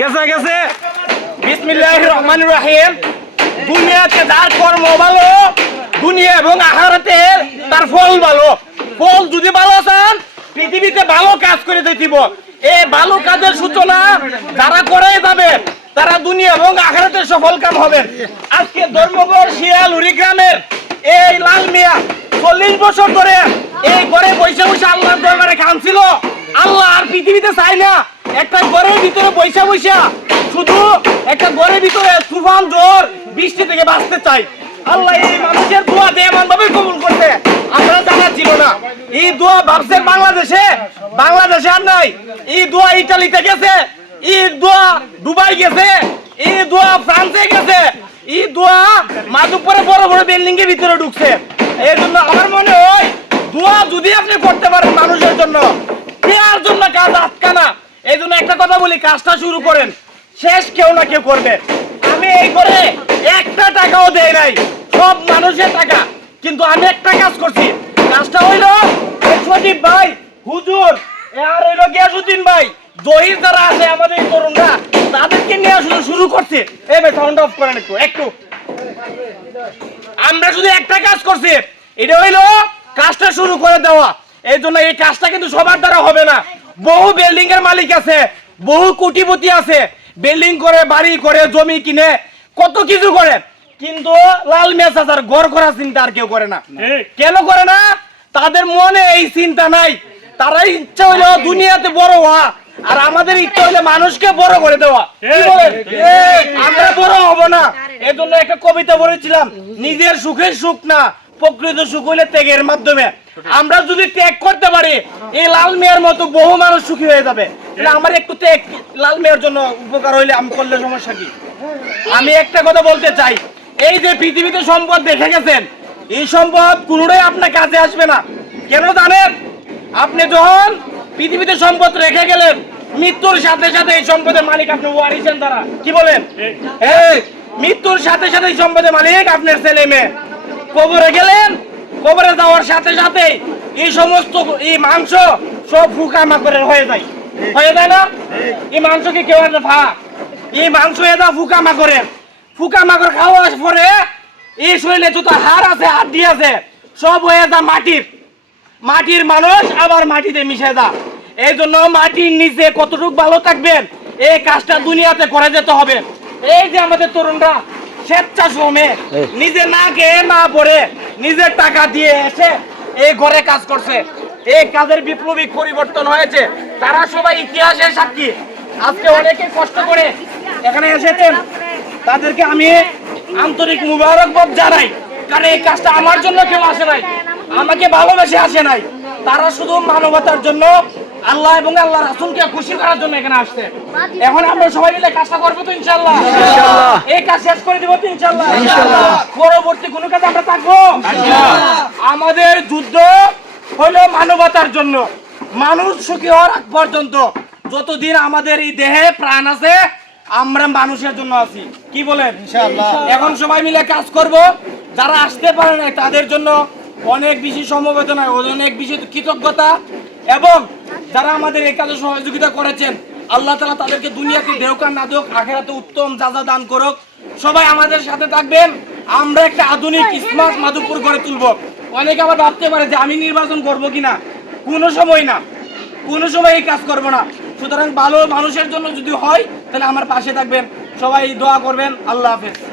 গেছে গেছে। বিসমিল্লাহির রহমানির রহিম। দুনিয়াতে যার কর্ম ভালো, দুনিয়া এবং আহারাতে তার ফল ভালো। ফল যদি ভালো চান, পৃথিবীতে ভালো কাজ করে দিব এই ভালো কাজের সূচনা যারা করে যাবে, তারা দুনিয়া এবং আখারাতে সফল কাম হবেন। আজকে ধর্মগড় শিয়াল গ্রামের এই লাল মিয়া চল্লিশ বছর ধরে এই ঘরে বৈশা বৈশা আল্লাহর দরবারে কাঁদছিল। আল্লাহ আর পৃথিবীতে চাই না। একটা ঘরের ভিতরে বৈশা বৈশা শুধু একটা ঘরের ভিতরে তুফান জোর বৃষ্টি থেকে বাঁচতে চাই। আল্লাহ এই মানুষের দোয়া এমন ভাবে কবুল করতে আমরা জানা ছিল না। এই দোয়া ভাবছেন বাংলাদেশে? বাংলাদেশে আর নাই। এই দোয়া ইটালিতে গেছে, এই দোয়া দুবাই গেছে, এই দোয়া ফ্রান্সে গেছে, এই দোয়া মাধবপুরে বড় বড় বিল্ডিং এর ভিতরে ঢুকছে। এই জন্য আমার মনে হয় দোয়া যদি আপনি করতে পারেন মানুষের জন্য দেওয়ার জন্য কাজ আটকানা এই জন্য একটা কথা বলি, কাজটা শুরু করেন। শেষ কেউ না কেউ করবে। আমি এই করে একটা টাকাও দেই নাই। সব মানুষের টাকা। কিন্তু আমি একটা কাজ করছি। কাজটা হইল সজীব ভাই, হুজুর। আর হইল গিয়াসুদ্দিন ভাই। যারা আছে, আমাদের তরুণরা, তাদেরকে নিয়ে শুরু শুরু করছে। এই ভাই সাউন্ড অফ করেন একটু একটু। আমরা শুধু একটা কাজ করছি। এটা হইল কাজটা শুরু করে দেওয়া। এই জন্য এই কাজটা কিন্তু সবার দ্বারা হবে না। বহু বিল্ডিং এর মালিক আছে। বহু কোটিপতি আছে বিল্ডিং করে বাড়ি করে জমি কিনে কত কিছু করে। কিন্তু লাল মেসাজার ঘর করার চিন্তা আর কেউ করে না। কেন করে না? তাদের মনে এই চিন্তা নাই। তারা ইচ্ছা হইল দুনিয়াতে বড় হওয়া। আর আমাদের ইচ্ছা হইলে মানুষকে বড় করে দেওয়া। আমরা বড় হব না। এই জন্য একটা কবিতা বলেছিলাম নিজের সুখের সুখ না প্রকৃত সুখ হইলে ত্যাগের মাধ্যমে। আমরা যদি ত্যাগ করতে পারি এই লাল মেয়ের মতো বহু মানুষ সুখী হয়ে যাবে। আমার একটু লাল মেয়ের জন্য উপকার হইলে আমি করলে সমস্যা কি? আমি একটা কথা বলতে চাই। এই যে পৃথিবীতে সম্পদ দেখে গেছেন, এই সম্পদ কোনোটাই আপনার কাজে আসবে না। কেন জানেন? আপনি যখন পৃথিবীতে সম্পদ রেখে গেলেন, মৃত্যুর সাথে সাথে এই সম্পদের মালিক আপনি ওয়ারিসেন তারা কি বলেন? মৃত্যুর সাথে সাথে এই সম্পদের মালিক আপনার ছেলে মেয়ে। কবরে গেলেন, কবরে যাওয়ার সাথে সাথে এই সমস্ত এই মাংস সব ফুকা মাকড়ের হয়ে যায়। হয়ে যায় না? এই মাংসকে কেউ একটা ফা এই মাংস এটা ফুকা মাকড়ের ফুকা মাকড় খাওয়ার পরে এই শরীরে যত হাড় আছে হাড্ডি আছে সব হয়ে যায় মাটির। মাটির মানুষ আবার মাটিতে মিশে যা এই জন্য মাটির নিচে কতটুকু ভালো থাকবেন এই কাজটা দুনিয়াতে করে যেতে হবে। এই যে আমাদের তরুণরা স্বেচ্ছাশ্রমে নিজে না খেয়ে না পড়ে নিজের টাকা দিয়ে এসে এই ঘরে কাজ করছে। এই কাজের বিপ্লবী পরিবর্তন হয়েছে। তারা সবাই ইতিহাসের সাক্ষী। আজকে অনেকে কষ্ট করে এখানে এসেছেন। তাদেরকে আমি আন্তরিক মুবারকবাদ জানাই। কারণ এই কাজটা আমার জন্য কেউ আসে নাই। আমাকে ভালোবেসে আসে নাই। তারা শুধু মানবতার জন্য আল্লাহ এবং আল্লাহ রাসুলকে খুশি করার জন্য এখানে আসছে। এখন আমরা সবাই মিলে কাজটা করব তো ইনশাল্লাহ এই কাজ শেষ করে দিব তো ইনশাল্লাহ পরবর্তী কোনো কাজ আমরা থাকব? আমাদের যুদ্ধ হলো মানবতার জন্য। মানুষ সুখী হওয়ার আগ পর্যন্ত যতদিন আমাদের এই দেহে প্রাণ আছে আমরা মানুষের জন্য আছি। কি বলেন? এখন সবাই মিলে কাজ করব। যারা আসতে পারে না তাদের জন্য অনেক বেশি সমবেদনা অনেক বেশি কৃতজ্ঞতা। এবং যারা আমাদের এই কাজে সহযোগিতা করেছেন আল্লাহ তালা তাদেরকে দুনিয়াতে দেহকার না দেওক আখেরাতে উত্তম যাজা দান করুক। সবাই আমাদের সাথে থাকবেন। আমরা একটা আধুনিক স্মার্ট মাধবপুর গড়ে তুলবো। অনেকে আবার ভাবতে পারে যে আমি নির্বাচন করব কিনা। কোনো সময় না। কোনো সময় এই কাজ করব না। সুতরাং ভালো মানুষের জন্য যদি হয়, তাহলে আমার পাশে থাকবেন। সবাই দোয়া করবেন। আল্লাহ হাফেজ।